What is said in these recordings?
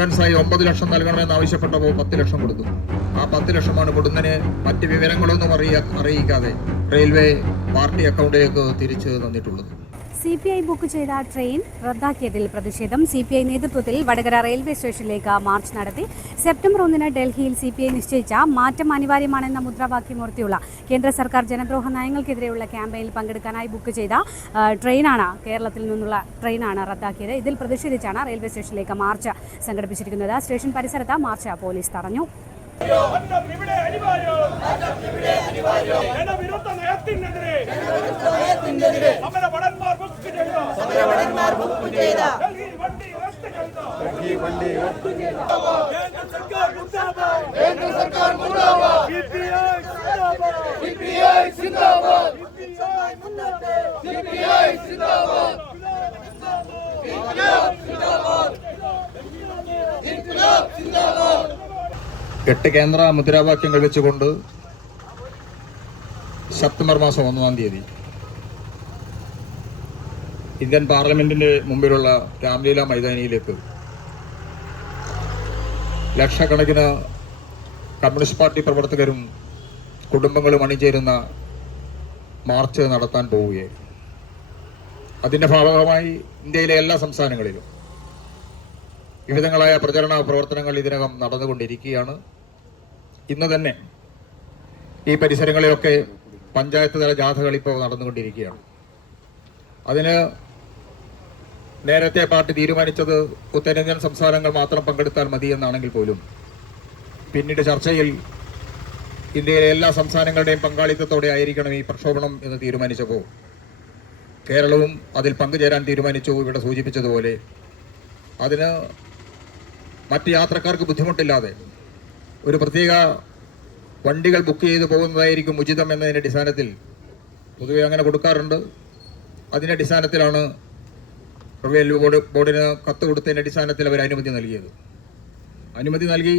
അഡ്വാൻസായി 9 ലക്ഷം നൽകണമെന്ന് ആവശ്യപ്പെട്ടപ്പോൾ 10 ലക്ഷം കൊടുത്തു. ആ 10 ലക്ഷമാണ് കൊടുന്നതിന് മറ്റ് വിവരങ്ങളൊന്നും അറിയിക്കാതെ റെയിൽവേ പാർട്ടി അക്കൗണ്ടിലേക്ക് തിരിച്ചു തന്നിട്ടുള്ളത്. CPI ബുക്ക് ചെയ്ത ട്രെയിൻ റദ്ദാക്കിയതിൽ പ്രതിഷേധം. CPI നേതൃത്വത്തിൽ വടകര റെയിൽവേ സ്റ്റേഷനിലേക്ക് മാർച്ച് നടത്തി. സെപ്റ്റംബർ 1 ഡൽഹിയിൽ CPI നിശ്ചയിച്ച മാറ്റം അനിവാര്യമാണെന്ന മുദ്രാവാക്യമുയർത്തിയുള്ള കേന്ദ്ര സർക്കാർ ജനദ്രോഹ നയങ്ങൾക്കെതിരെയുള്ള ക്യാമ്പയിനിൽ പങ്കെടുക്കാനായി ബുക്ക് ചെയ്ത ട്രെയിനാണ് കേരളത്തിൽ നിന്നുള്ള ട്രെയിനാണ് റദ്ദാക്കിയത്. ഇതിൽ പ്രതിഷേധിച്ചാണ് റെയിൽവേ സ്റ്റേഷനിലേക്ക് മാർച്ച് സംഘടിപ്പിച്ചിരിക്കുന്നത്. സ്റ്റേഷൻ പരിസരത്ത് മാർച്ച് പോലീസ് തടഞ്ഞു. എട്ട് കേന്ദ്ര മുദ്രാവാക്യങ്ങൾ വെച്ചുകൊണ്ട് സെപ്റ്റംബർ മാസം 1-ാം തീയതി ഇന്ത്യൻ പാർലമെന്റിന്റെ മുമ്പിലുള്ള രാംലീല മൈതാനിയിലേക്ക് ലക്ഷക്കണക്കിന് കമ്മ്യൂണിസ്റ്റ് പാർട്ടി പ്രവർത്തകരും കുടുംബങ്ങളും അണിചേരുന്ന മാർച്ച് നടത്താൻ പോവുകയായി. അതിന്റെ ഭാഗമായി ഇന്ത്യയിലെ എല്ലാ സംസ്ഥാനങ്ങളിലും വിവിധങ്ങളായ പ്രചരണ പ്രവർത്തനങ്ങൾ ഇതിനകം നടന്നുകൊണ്ടിരിക്കുകയാണ്. ഇന്ന് തന്നെ ഈ പരിസരങ്ങളിലൊക്കെ പഞ്ചായത്ത് തല ജാഥകൾ ഇപ്പോൾ നടന്നുകൊണ്ടിരിക്കുകയാണ്. അതിന് നേരത്തെ പാർട്ടി തീരുമാനിച്ചത് ഉത്തരേന്ത്യൻ സംസ്ഥാനങ്ങൾ മാത്രം പങ്കെടുത്താൽ മതി എന്നാണെങ്കിൽ പോലും പിന്നീട് ചർച്ചയിൽ ഇന്ത്യയിലെ എല്ലാ സംസ്ഥാനങ്ങളുടെയും പങ്കാളിത്തത്തോടെ ആയിരിക്കണം ഈ പ്രക്ഷോഭണം എന്ന് തീരുമാനിച്ചപ്പോൾ കേരളവും അതിൽ പങ്കുചേരാൻ തീരുമാനിച്ചു. ഇവിടെ സൂചിപ്പിച്ചതുപോലെ അതിന് മറ്റ് യാത്രക്കാർക്ക് ബുദ്ധിമുട്ടില്ലാതെ ഒരു പ്രത്യേക വണ്ടികൾ ബുക്ക് ചെയ്ത് പോകുന്നതായിരിക്കും ഉചിതം എന്നതിൻ്റെ അടിസ്ഥാനത്തിൽ പൊതുവെ അങ്ങനെ കൊടുക്കാറുണ്ട്. അതിൻ്റെ അടിസ്ഥാനത്തിലാണ് റെയിൽവേ ബോർഡിന് കത്ത് കൊടുത്തതിൻ്റെ അടിസ്ഥാനത്തിൽ അവർ അനുമതി നൽകിയത്. അനുമതി നൽകി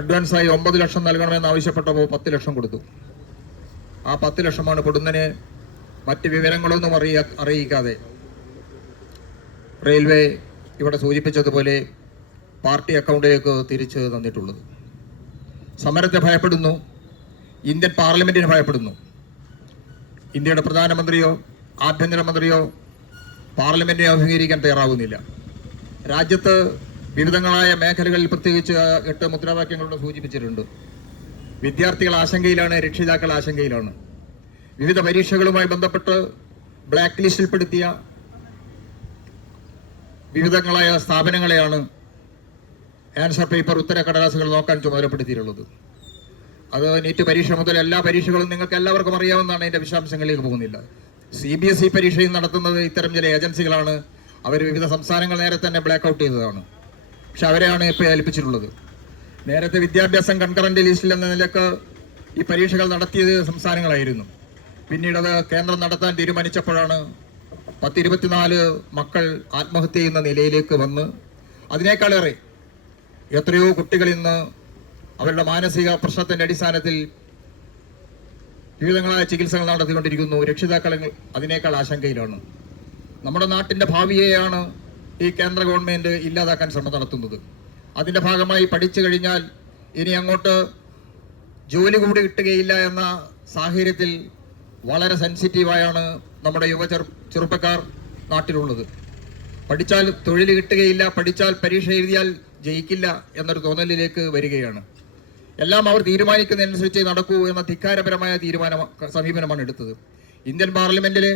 അഡ്വാൻസായി 9 ലക്ഷം നൽകണമെന്ന് ആവശ്യപ്പെട്ടപ്പോൾ 10 ലക്ഷം കൊടുത്തു. ആ 10 ലക്ഷമാണ് കൊടുന്നതിന് മറ്റ് വിവരങ്ങളൊന്നും അറിയിക്കാതെ റെയിൽവേ ഇവിടെ സൂചിപ്പിച്ചതുപോലെ പാർട്ടി അക്കൗണ്ടിലേക്ക് തിരിച്ചു തന്നിട്ടുള്ളത്. സമരത്തെ ഭയപ്പെടുന്നു, ഇന്ത്യൻ പാർലമെന്റിനെ ഭയപ്പെടുന്നു. ഇന്ത്യയുടെ പ്രധാനമന്ത്രിയോ ആഭ്യന്തരമന്ത്രിയോ പാർലമെന്റിനെ അഭിമുഖീകരിക്കാൻ തയ്യാറാവുന്നില്ല. രാജ്യത്ത് വിവിധങ്ങളായ മേഖലകളിൽ പ്രത്യേകിച്ച് 8 മുദ്രാവാക്യങ്ങളോട് സൂചിപ്പിച്ചിട്ടുണ്ട്. വിദ്യാർത്ഥികൾ ആശങ്കയിലാണ്, രക്ഷിതാക്കൾ ആശങ്കയിലാണ്. വിവിധ പരീക്ഷകളുമായി ബന്ധപ്പെട്ട് ബ്ലാക്ക് ലിസ്റ്റിൽപ്പെടുത്തിയ വിവിധങ്ങളായ സ്ഥാപനങ്ങളെയാണ് ആൻസർ പേപ്പർ ഉത്തരക്കടലാസുകൾ നോക്കാൻ ചുമതലപ്പെടുത്തിയിട്ടുള്ളത്. അത് നീറ്റ് പരീക്ഷ മുതൽ എല്ലാ പരീക്ഷകളും നിങ്ങൾക്ക് എല്ലാവർക്കും അറിയാവുന്നതാണ്. അതിൻ്റെ വിശദാംശങ്ങളിലേക്ക് പോകുന്നില്ല. CBSE പരീക്ഷയും നടത്തുന്നത് ഇത്തരം ചില ഏജൻസികളാണ്. അവർ വിവിധ സംസ്ഥാനങ്ങൾ നേരത്തെ തന്നെ ബ്ലാക്ക് ഔട്ട് ചെയ്തതാണ്. പക്ഷെ അവരെയാണ് ഇപ്പോൾ ഏൽപ്പിച്ചിട്ടുള്ളത്. നേരത്തെ വിദ്യാഭ്യാസം കൺകറന്റ് ലിസ്റ്റിൽ എന്ന നിലക്ക് ഈ പരീക്ഷകൾ നടത്തിയത് സംസ്ഥാനങ്ങളായിരുന്നു. പിന്നീട് അത് കേന്ദ്രം നടത്താൻ തീരുമാനിച്ചപ്പോഴാണ് 10-24 മക്കൾ ആത്മഹത്യ ചെയ്യുന്ന നിലയിലേക്ക് വന്ന് അതിനേക്കാളേറെ എത്രയോ കുട്ടികൾ ഇന്ന് അവരുടെ മാനസിക പ്രശ്നത്തിന്റെ അടിസ്ഥാനത്തിൽ വിവിധങ്ങളായ ചികിത്സകൾ നടത്തിക്കൊണ്ടിരിക്കുന്നു. രക്ഷിതാക്കൾ അതിനേക്കാൾ ആശങ്കയിലാണ്. നമ്മുടെ നാട്ടിന്റെ ഭാവിയെയാണ് ഈ കേന്ദ്ര ഗവൺമെന്റ് ഇല്ലാതാക്കാൻ ശ്രമം നടത്തുന്നത്. അതിന്റെ ഭാഗമായി പഠിച്ചു കഴിഞ്ഞാൽ ഇനി അങ്ങോട്ട് ജോലി കൂടി കിട്ടുകയില്ല എന്ന സാഹചര്യത്തിൽ വളരെ സെൻസിറ്റീവായാണ് നമ്മുടെ ചെറുപ്പക്കാർ നാട്ടിലുള്ളത്. പഠിച്ചാൽ തൊഴിൽ കിട്ടുകയില്ല, പഠിച്ചാൽ പരീക്ഷ എഴുതിയാൽ ജയിക്കില്ല എന്നൊരു തോന്നലിലേക്ക് വരികയാണ്. എല്ലാം അവർ തീരുമാനിക്കുന്നതനുസരിച്ച് നടക്കൂ എന്ന ധിക്കാരപരമായ സമീപനമാണ് എടുത്തത്. ഇന്ത്യൻ പാർലമെന്റിലെ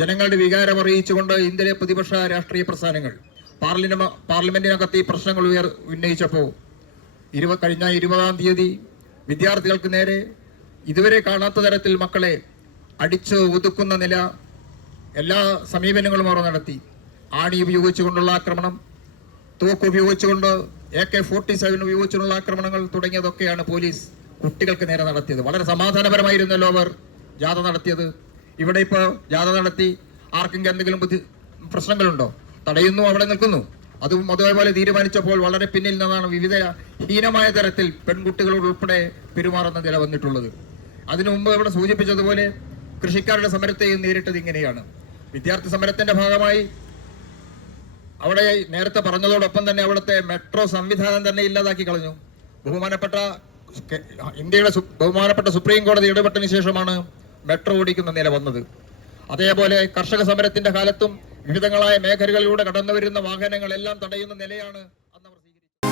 ജനങ്ങളുടെ വികാരം അറിയിച്ചുകൊണ്ട് ഇന്ത്യയിലെ പ്രതിപക്ഷ രാഷ്ട്രീയ പ്രസ്ഥാനങ്ങൾ പാർലമെന്റിനകത്ത് ഈ പ്രശ്നങ്ങൾ ഉന്നയിച്ചപ്പോൾ കഴിഞ്ഞ 20-ാം തീയതി വിദ്യാർത്ഥികൾക്ക് നേരെ ഇതുവരെ കാണാത്ത തരത്തിൽ മക്കളെ അടിച്ച് ഒതുക്കുന്ന നില എല്ലാ സമീപനങ്ങളും അവർ നടത്തി. ആണി ഉപയോഗിച്ചുകൊണ്ടുള്ള ആക്രമണം, തോക്ക് ഉപയോഗിച്ചുകൊണ്ട് AK-47 ഉപയോഗിച്ചുള്ള ആക്രമണങ്ങൾ തുടങ്ങിയതൊക്കെയാണ് പോലീസ് കുട്ടികൾക്ക് നേരെ നടത്തിയത്. വളരെ സമാധാനപരമായിരുന്നല്ലോ അവർ ജാഥ നടത്തിയത്. ഇവിടെ ഇപ്പോൾ ജാഥ നടത്തി ആർക്കെങ്കിലും എന്തെങ്കിലും പ്രശ്നങ്ങളുണ്ടോ? തടയുന്നു, അവിടെ നിൽക്കുന്നു. അതും അതേപോലെ തീരുമാനിച്ചപ്പോൾ വളരെ പിന്നിൽ നിന്നാണ് വിവിധ ഹീനമായ തരത്തിൽ പെൺകുട്ടികളോട് ഉൾപ്പെടെ പെരുമാറുന്ന നില വന്നിട്ടുള്ളത്. അതിനു മുമ്പ് ഇവിടെ സൂചിപ്പിച്ചതുപോലെ കൃഷിക്കാരുടെ സമരത്തെയും നേരിട്ടത് ഇങ്ങനെയാണ്. വിദ്യാർത്ഥി സമരത്തിന്റെ ഭാഗമായി അവിടെ നേരത്തെ പറഞ്ഞതോടൊപ്പം തന്നെ അവിടുത്തെ മെട്രോ സംവിധാനം തന്നെ ഇല്ലാതാക്കി കളഞ്ഞു. ഇന്ത്യയുടെ ബഹുമാനപ്പെട്ട സുപ്രീം കോടതി ഇടപെട്ടതിന് ശേഷമാണ് മെട്രോ ഓടിക്കുന്ന നില വന്നത്. അതേപോലെ കർഷക സമരത്തിന്റെ കാലത്തും വിവിധങ്ങളായ മേഖലകളിലൂടെ കടന്നു വരുന്ന വാഹനങ്ങളെല്ലാം തടയുന്ന നിലയാണ് അന്ന് അവർ സ്വീകരിച്ചത്.